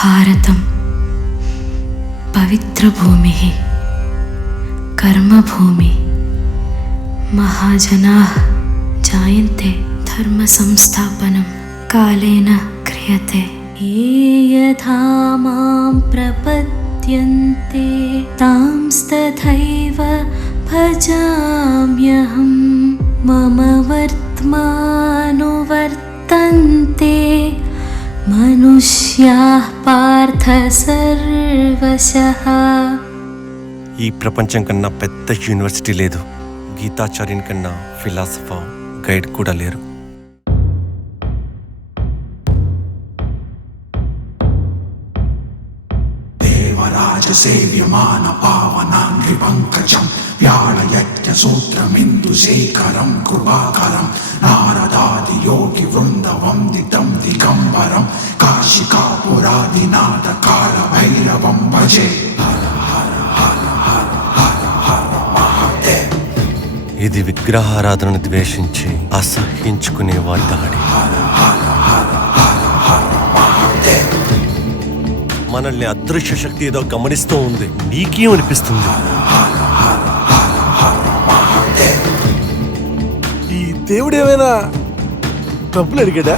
భారతం పవిత్రభూమి, కర్మభూమి, మహాజనాః జాయంతే ధర్మ సంస్థాపనం కాలేన క్రియతే. ఏ యథా మాం ప్రపద్యంతే తాంస్తథైవ భజామ్యహం. మమ వర్త్మానువర్తంతే మనుష్యాః పార్థ సర్వశః. ఈ ప్రపంచం కన్నా పెద్ద యూనివర్సిటీ లేదు. గీతాచార్యుని కన్నా ఫిలాసఫర్, గైడ్ కూడా లేరు. దేవరాజ సేవ్యమాన పావనాంగ్రి పంకజం వ్యాళయజ్ఞ సూత్రమిందు శేఖరం కృపాకరం నారదాది యోగి వృంద వందితం దిగంబరం కాశికాపురాదినాథ కాళ భైరవం భజే. ఇది విగ్రహారాధనను ద్వేషించి అసహ్యించుకునే వారి దాడి. మనల్ని అదృశ్య శక్తి ఏదో గమనిస్తూ ఉంది. నీకేమనిపిస్తుంది? ఈ దేవుడు ఏమైనా డబ్బులు అడిగాడా?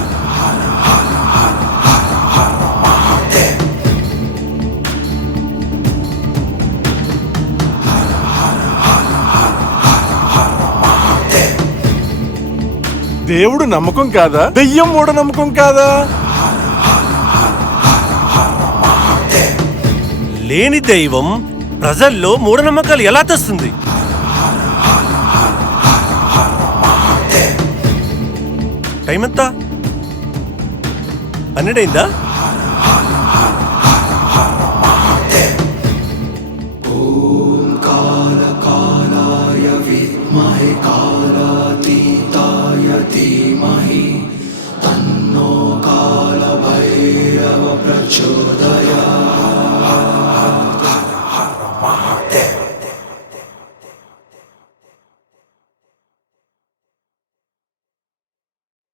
దేవుడు నమ్మకం కాదా? దెయ్యం మూఢ నమ్మకం కాదా? లేని దైవం ప్రజల్లో మూఢనమ్మకాలు ఎలా తెస్తుంది? టైం ఎంత? 12 అయిందా? ఓం కాళకాలాయ విద్మహే కాలాతీతాయ ధీమహి తన్నో కాళభైరవ ప్రచోదయాత్.